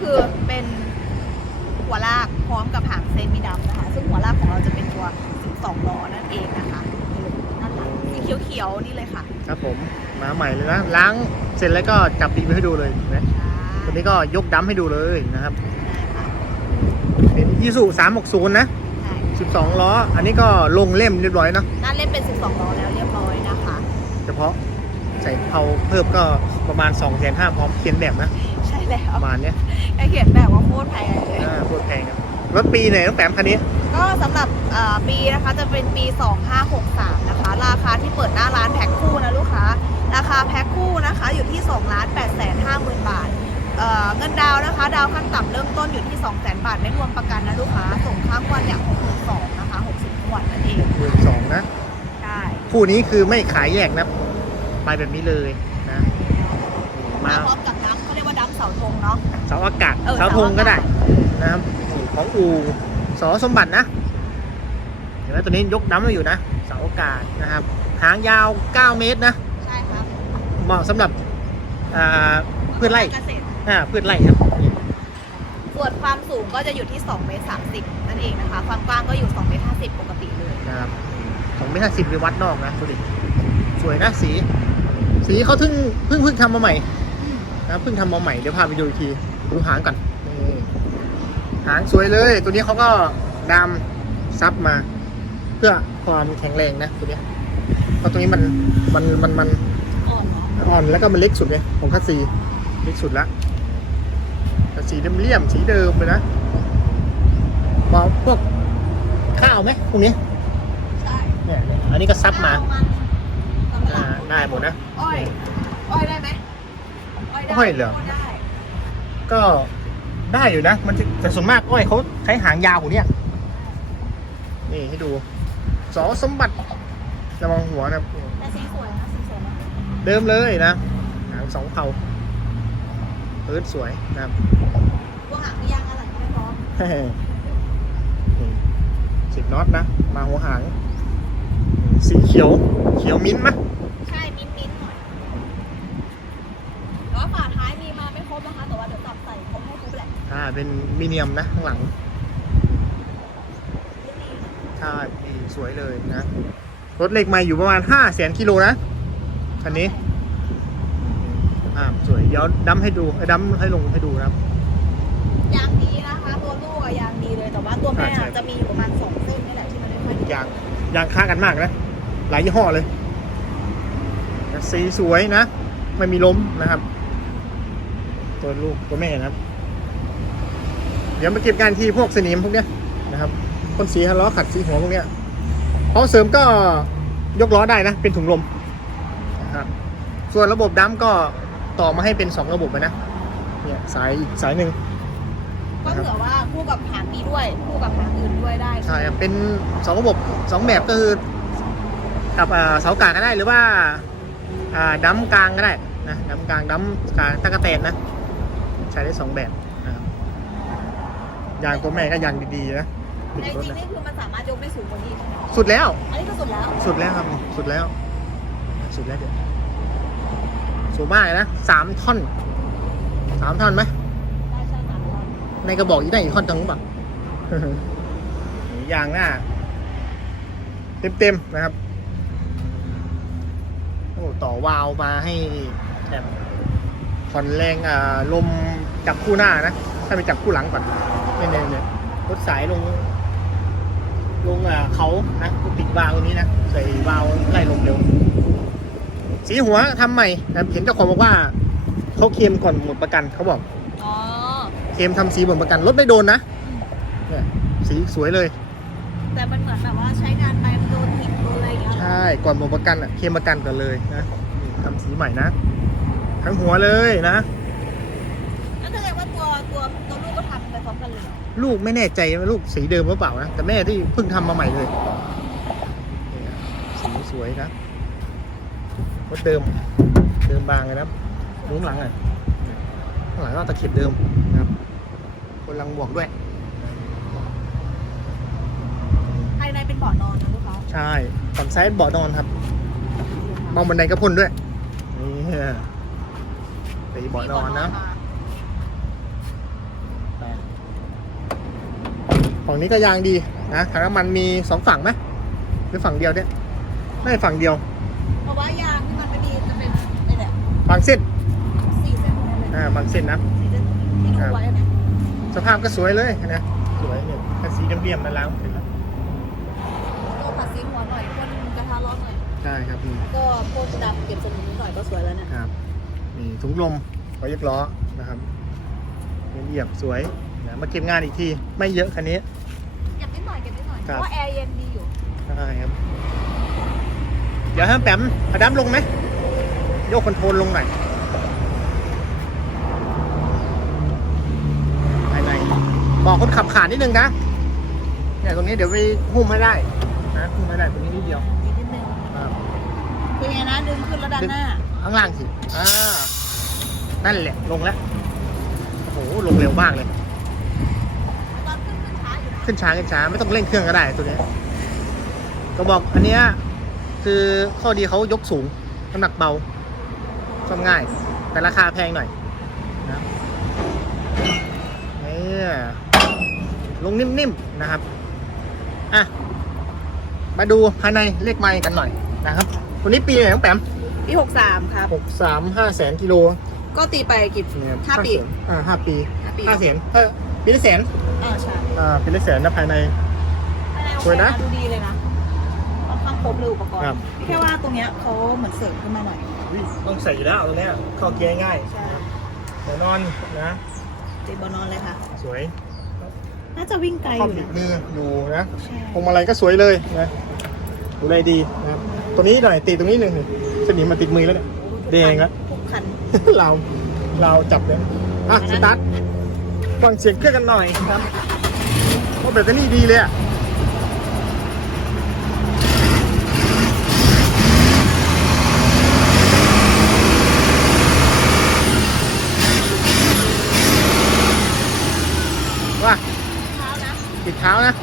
คือเป็นหัวลากพร้อมกับหางเซมิดำนะคะ ซึ่งหัวลากของเราจะเป็นตัว 12 ล้อนั่นเองนะคะด้านหลังสีเขียวๆนี่เลยค่ะครับผมมาใหม่เลยนะล้างเสร็จแล้วก็จับดีไว้ให้ดูเลยนะตันนี้ก็ยกดัมให้ดูเลยนะครับเป็นยีสูสามหกศูนย์นะสิบสองล้อ อันนี้ก็ลงเล่มเรียบร้อยเนาะด้านเล่มเป็นสิบสองล้อแล้วเรียบร้อยนะคะ เฉพาะใส่เพาเพิ่มก็ประมาณสองแสนห้าพร้อมเขียนแบบนะ แล้วประมาณเนี้ยไอเขียนแบบว่าโคตรแพงเลยอ่าโคตรแพงครับรถปีไหนต้องแปมคันนี้ ก็สำหรับเอ่อปีนะคะจะเป็นปี 2563 นะคะ ราคาที่เปิดหน้าร้านแพ็คคู่นะลูกค้า ราคาแพ็คคู่นะคะอยู่ที่2ล้าน8แสน5หมื่นบาทเอ่อเงินดาวน์นะคะ ดาวน์ขั้นต่ำเริ่มต้นอยู่ที่ 2 0 0 0 0 0 บาท ไม่รวมประกันนะลูกค้า ส่งข้ามวันเนี่ย62,000นะคะ60งวดนั่นเองหมื่นสองนะใช่คู่นี้คือไม่ขายแยกนะ ไปแบบนี้เลยนะมามาพร้อมกับน้ำ เขาเรียกว่าน้ำเสาธงเนาะ เสาอากาศเออเสาธงเสาอากาศก็ได้นะครับนี่ของอูสอสมบัตินะ เห็นไหมตัวนี้ยกน้ำมาอยู่นะ เสาอากาศนะครับ หางยาว 9 เมตรนะ ใช่ครับเหมาะสำหรับอ่า พืชไร่ เกษตรอ่าพืชไร่ครับนี่ส่วนความสูงก็จะอยู่ที่2เมตร30 นั่นเองนะคะ ความกว้างก็อยู่2เมตร50 ปกติเลย นะครับสองเมตรห้าสิบในวัดนอกนะดูดิสวยนะสี สีเขาเพิ่งเพิ่งเพิ่งทำมาใหม่ นะเพิ่งทำมาใหม่เดี๋ยวพาไปดูอีกทีดูหางก่อนนี่หางสวยเลย ตัวนี้เขาก็ดำซับมา เพื่อความแข็งแรงนะตัวเนี้ยเพราะตัวนี้มันมันมันมันอ่อนเนาะอ่อนแล้วก็มันเล็กสุดเลยของคัสซีเล็กสุดละแต่สีเลี่ยมๆสีเดิมเลยนะบอกพวกข้าวไหมพวกนี้ใช่เนี่ยอันนี้ก็ซับมาข้วนสำอ่ารับได้หมดนะอ้อยอ้อยได้ไหม อ้อยได้อ้อยเหรอได้ก็ได้อยู่นะ มันจะแต่ส่วนมากอ้อยเขาใช้หางยาวหัวเนี่ยนี่ให้ดูสอสมบัติระวังหัวนะครับแต่สีสวยนะสีสวยนะเดิมเลยนะ หางสองเผาเอิร์ดสวยนะครับพวกหางมียางอะไรไม่พร้อมนี่สิบน็อตนะ มาหัวหาง สีเขียว เขียวมิ้นท์ไหมใเป็นมีเนียมนะข้างหลังรุ่นนี้ใช่ดีสวยเลยนะ รถเหล็กใหม่อยู่ประมาณ5 0 0แสนกิโลนะ คันนี้อ่าสวย เดี๋ยวดัมให้ดูไอ้ดัมให้ลงให้ดูนะครับ ยางดีนะคะ ตัวลูกอะยางดีเลย แต่ว่าตัวแม่ใช่ อะจะมีอยู่ประมาณสองเส้นนี่แหละที่มันไม่ค่อยดียางยางค้ากันมากนะ หลายยี่ห้อเลย สีสวยนะ ไม่มีล้มนะครับ ตัวลูกตัวแม่นะครับ เดี๋ยวมาเก็บการที่พวกสนิมพวกเนี้ยนะครับพ่นสีฮะล้อขัดสีหัวพวกเนี้ยพอเสริมก็ยกล้อได้นะ เป็นถุงลมนะครับส่วนระบบดัมก็ต่อมาให้เป็นสองระบบเลยนะเนี่ยสายอีกสายหนึ่งก็เหลือว่าคู่กับหางนี้ด้วยคู่กับหางอื่นด้วยได้ใช่ครับเป็นสองระบบสองแบบก็คือกับอ่าเสากลางก็ได้หรือว่าอ่าดัมกลางก็ได้นะดัมกลางดัมกลางตะกะแตนนะ ใช้ได้สองแบบนะครับ ยางตัวแม่ก็ยางดีๆนะติดในรถจริงนะนี่คือมันสามารถยกได้สูงกว่านี้ใช่ไหมสุดแล้ว อันนี้ก็สุดแล้ว สุดแล้วครับสุดแล้ว สุดแล้วเดี๋ยวสูงมากเลยนะสามท่อนสามท่อนไหมได้ใช่สามท่อนในกระบอกอีกได้อีกท่อนจังหรือเปล่า ยางหน้า เต็มๆนะครับโอ้ต่อวาล์วมาให้แบบผ่อนแรงอ่าลมจับคู่หน้านะ ถ้าไปจับคู่หลังก่อน เนี่ยเนี่ยเนี่ยรถสายลง ลงอ่าเขานะปิดวาล์วตรงนี้นะใส่วาล์วไล่ลมเร็ว สีหัวทำใหม่นะเห็นเจ้าของบอกว่าเขาเคลมก่อนหมดประกันเขาบอกอ๋อเคลมทำสีหมดประกันรถไม่โดนนะเนี่ยสีสวยเลย แต่มันเหมือนแบบว่าใช้งานไปมันโดนหินโดนอะไรอย่างเงี้ยใช่ก่อนหมดประกันอะเคลมประกันก่อนเลยนะนี่ทำสีใหม่นะ ทั้งหัวเลยนะ นั่นแสดงว่าตัวตัวตัวลูกก็ทำไปพร้อ มกันเลยเหรอลูกไม่แน่ใจว่าลูกสีเดิมหรือเปล่านะแต่แม่ที่เพิ่งทำมาใหม่เลยนี่นะสีสวยนะรถเดิมเดิมบางเลยนะมุ้งหลังอะข้างหลังก็ตะเข็บเดิมนะครับ คนลังบวกด้วย ภายในเป็นเบาะนอนนะลูกค้าใช่ฝั่งซ้ายเบาะนอนครับ มองบันไดก็พ่นด้วยนี่ตีเบาะนอนนะ ฝั่งนี้ก็ยางดีนะถังน้ำมันมีสองฝั่งไหมหรือฝั่งเดียวเนี่ยไม่ฝั่งเดียว เพราะว่ายางที่มันไม่ดีจะเป็นนี่แหละบางเส้นสี่เส้นตรงนั้นเลยอ่าบางเส้นนะสี่เส้นที่ดูไว้นะสภาพก็สวยเลยนะสวยเนี่ยแค่สีเรียมๆมาล้างเสร็จแล้วโลกผัดซีหัวหน่อยพ่นกระทะร้อนหน่อยใช่ครับนี่ก็พ่นดำเก็บสมุนหน่อยก็สวยแล้วเนี่ยครับนี่ถุงลมไฟยกล้อนะครับเรียบๆสวยนะมาเก็บงานอีกที ไม่เยอะคันนี้เก็บนิด หน่อยเก็บนิดหน่อยเพครับราะว่าแอร์เย็นดีอยู่ใช่ครับ เดี๋ยวให้แปมเอาดัมลงไหมโยกคอนโทรลลงหน่อยภายในบอกคนขับขาดนิดนึงนะเนี่ยตรงนี้เดี๋ยวไปหุ้มให้ได้นะหุ้มให้ได้ตรงนี้นิดเดียวอีกนิดนึงครับเป็นไงนะดึงขึ้นแล้วดันหน้าข้างล่างสิอ่านั่นแหละลงแล้วโอ้โหลงเร็วมากเลย ตอนขึ้นขึ้นช้าอยู่นะ ขึ้นช้าขึ้นช้าไม่ต้องเร่งเครื่องก็ได้ตัวเนี้ยก็บอกอันเนี้ยคือข้อดีเขายกสูงน้ำหนักเบาซ่อมง่าย แต่ราคาแพงหน่อยนะเนี่ยลงนิ่มๆนะครับอะมาดูภายในเลขไมค์กันหน่อยนะครับ ตัวนี้ปีไหนน้องแปมปีหกสามครับหกสามห้าแสนกิโลก็ตีไปกี่เนี่ยห้าปีแสนอ่าห้าปีห้าปีห้าแสนเออ ปีละแสนอ่าใช่อ่าปีละแสนนะภายในภายในโอสวยเคนะนะ ดูดีเลยนะค่อนข้างครบเลยอุปกรครับณ์แค่ว่าตรงเนี้ยเขาเหมือนเสริมขึ้นมาหน่อยอุ๊ยต้องใส่อยู่แล้วตรงเนี้ยเข้าเกียร์ง่ายใช่หัวนอนนะตีบอนอนเลยค่ะ สวยน่าจะวิ่งไกลครออบยู่บิดนะมืออยู่นะใช่พวงมาลัยก็สวยเลยนะดูแลดีนะครับตัวนี้หน่อยตีตรงนี้หนึ่งสนิมมาติดมือแล้วเนี่ย แดงละ ทุกคัน เราเราจับเลยอะสตาร์ท ฟังเสียงเครื่องกันหน่อยครับเพราะแบตเตอรี่ดีเลยอะว่าติดเท้านะ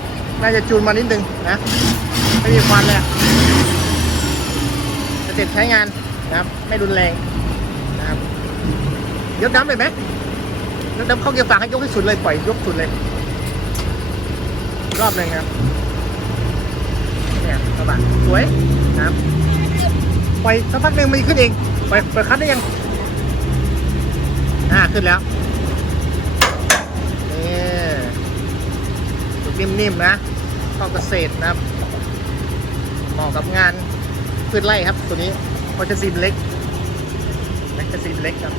น่าจะจูนมานิดนึงนะ ไม่มีควันเลยอะสเต็ปใช้งานนะครับ ไม่รุนแรงนะครับยกน้ำเลยไหม น้ำเข้าเกียร์ฝางให้ยกให้สุดเลยปล่อยยกสุดเลย รอบหนึ่งครับเนี่ยกระบะสวยนะครับปล่อยสักพักหนึ่งมันขึ้นเองปล่อยปล่อยคัดได้ยังอ่าขึ้นแล้วนี่นิ่มๆนะข้าเกษตรนะครับเหมาะกับงานพืชไร่ครับตัวนี้โคชซีนเล็กแมกกาซีนเล็กครับ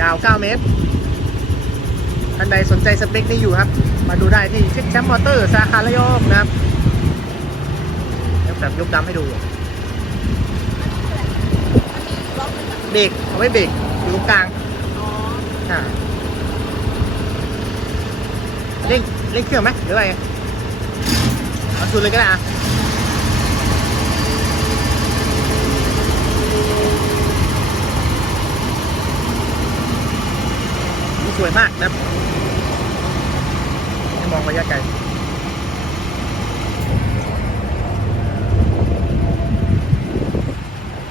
ยาว 9 เมตร ท่านใดสนใจสเปคนี้อยู่ครับ มาดูได้ที่ช็คแชมป์มอเตอร์สาขาระยองนะครับยวแบบยกดำให้ดูเบรกเอาไว้เบรกอยู่ตรงกลางอ่าเร่งเร่งเครื่องไหมหรืออะไรเอาสุดเลยก็ได้อะสวยมากนะครับ องระยะไกล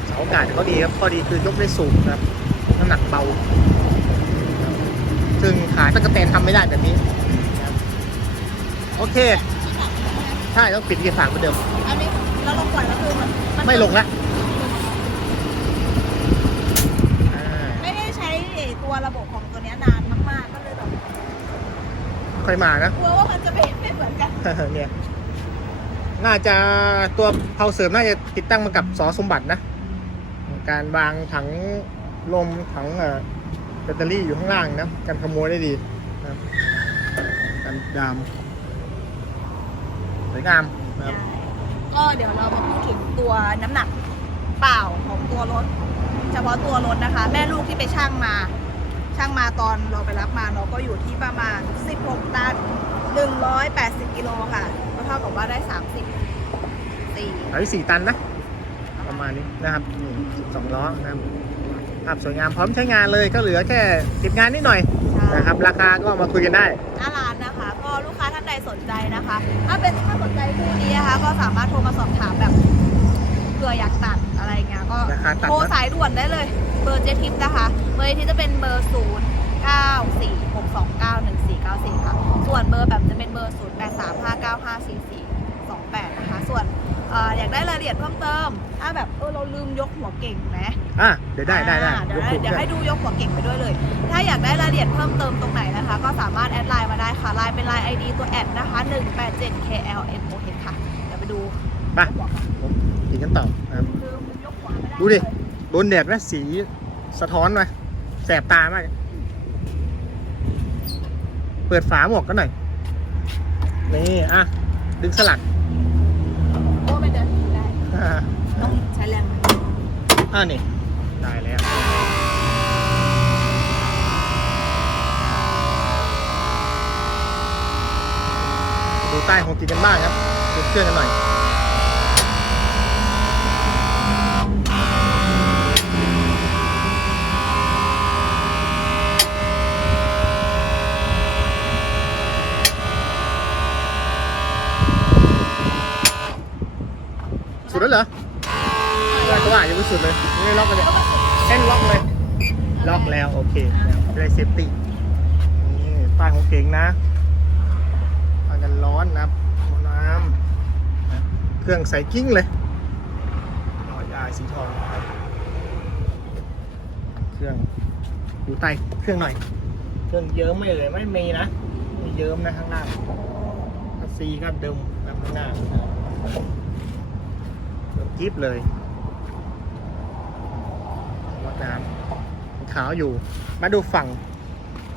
เสาอากาศเขาดีครับข้อดีคือยกได้สูงนะครับน้ำหนักเบา ซึ่งขาตะกแตนทำไม่ได้แบบนี้นะครับโอเค ใช่ต้องปิดเกียร์ฝางเหมือนเดิม อันนี้เราลงปล่อยแล้วคือมันนไม่ลงละอ่าไม่ได้ใช้ไอ้ตัวระบบของตัวเนี้ยนานมากๆก็เลยแบบ ค่อยมานะกลัวว่ามันจะไม่ไม่เหมือนกันเนี่ยน่าจะตัวเพาเสริมน่าจะติดตั้งมากับสอสมบัตินะ การวางถังลมถังเอ่อแบตเตอรี่อยู่ข้างล่างนะการขโมยได้ดีนะครับการดามสวยงามนะครับก็เดี๋ยวเรามาพูดถึงตัวน้ำหนักเปล่าของตัวรถ เฉพาะตัวรถนะคะ แม่ลูกที่ไปช่างมา ช่างมาตอนเราไปรับมาเนาะก็อยู่ที่ประมาณ 16 ตัน 180 กิโลค่ะก็เท่ากับว่าได้ 30สี่ร้อยสี่ตันนะ ประมาณนี้นะครับนี่สองล้อนะครับภาพสวยงามพร้อมใช้งานเลยก็เหลือแค่ติดงานนิดหน่อยนะครับ ราคาก็มาคุยกันได้หน้าร้านนะคะ ก็ลูกค้าท่านใดสนใจนะคะ ถ้าเป็นถ้าสนใจคู่นี้นะคะ ก็สามารถโทรมาสอบถามแบบ เผื่ออยากตัดอะไรเงี้ยก็ราคาตัดนะโทรสายด่วนได้เลย เบอร์เจทิปนะคะ เบอร์เจทิปจะเป็นเบอร์ศูนย์เก้าสี่หกสองเก้าหนึ่งสี่เก้าสี่ค่ะ ส่วนเบอร์แบบจะเป็นเบอร์ศูนย์แปดสามห้าเก้าห้าสี่สี่สองแปดนะคะ ส่วนเอ่ออ่าอยากได้รายละเอียดเพิ่มเติม ถ้าแบบเออเราลืมยกหัวเก่งไหมอะเดี๋ยวได้ได้ได้อ่าเดี๋ยวได้ถูกเดี๋ยวได้ให้ดูยกหัวเก่งไปด้วยเลย ถ้าอยากได้รายละเอียดเพิ่มเติมตรงไหนนะคะ ก็สามารถแอดไลน์มาได้ค่ะ ไลน์เป็นไลน์ ID ตัวแอดนะคะ 187KLMOH ค่ะ เดี๋ยวไปดูไปผม กินกันต่อนะครับคือมันยกหัวไม่ได้ดูดิโดนแดดนะสีสะท้อนมาแสบตามาก เปิดฝาหมวกกันหน่อย นี่อะ ดึงสลักโอ้ไม่เดินได้อ่าต้องใช้แรงอ่านี่ ได้แล้วดูใต้ของกินกันบ้างครับดูเครื่องกันหน่อย สุดแล้วเหรอว่าก็ว่ายังไม่ สุดเลยไม่ล็อกเลยเส้นล็อกเลยล็อกแล้วโอเคได้เซฟตี้นี่ป้ายของเก่งนะป้ากันร้อนนะน้ำเครื่องใสกิ้งเลยรอยยาสีทองเครื่องดูใต้เครื่องหน่อย เครื่องเยิ้มไม่เลยไม่มีนะม่เยิ้มนะข้างล่างซีก็ดิมนะข้างหน้านะครับเดิมกิ๊บเลย น้ำขาวอยู่ มาดูฝั่ง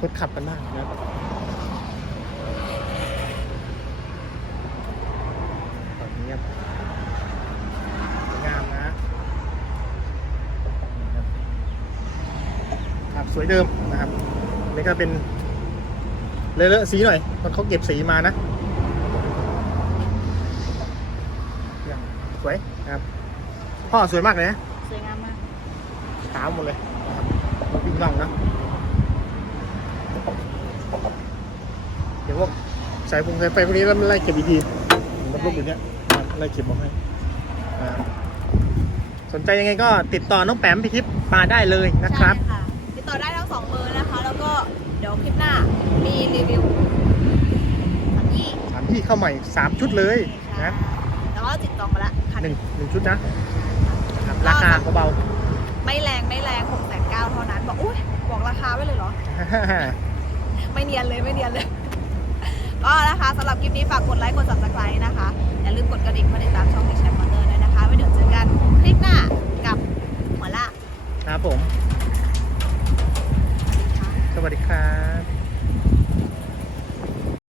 คนขับกันบ้างนะครับฝั่งนี้ครับสวยงามนะครับสวยเดิมนะครับนี่ก็เป็นเลอะๆสีหน่อยตอนเขาเก็บสีมานะสวยนะครับพ่อสวยมากเลยนะสวยงามมาก ขาวหมดเลยนะครับวิ่งล่องนะเดี๋ยวพวกสายพงสายไฟพวกนี้แล้วมันไล่เก็บอีกทีผมรับรูปอยู่เนี้ยนะครับไล่เก็บมาให้อ่าสนใจยังไงก็ติดต่อน้องแปมพี่ทิพย์มาได้เลยนะครับใช่ค่ะติดต่อได้ทั้งสองเบอร์นะคะ แล้วก็เดี๋ยวคลิปหน้ามีรีวิวสามยี่สามที่เข้าใหม่สามชุดเลยนะแล้วก็ติดจองมาละคันหหนึ่นึ่งงหนึ่งชุดนะนะครับราคาเบา ไม่แรงไม่แรงหกแสนเก้าเท่านั้น บอกอุ้ยบอกราคาไว้เลยเหรอๆไม่เนียนเลยไม่เนียนเลย ก็นะคะสำหรับคลิปนี้ฝากกดไลค์กด subscribe นะคะ อย่าลืมกดกระดิ่งเพื่อติดตามช่องดิฉันมอเตอร์ด้วยนะคะไว้เดี๋ยวเจอกันคลิปหน้ากับหัวละครับผม สวัสดีครับ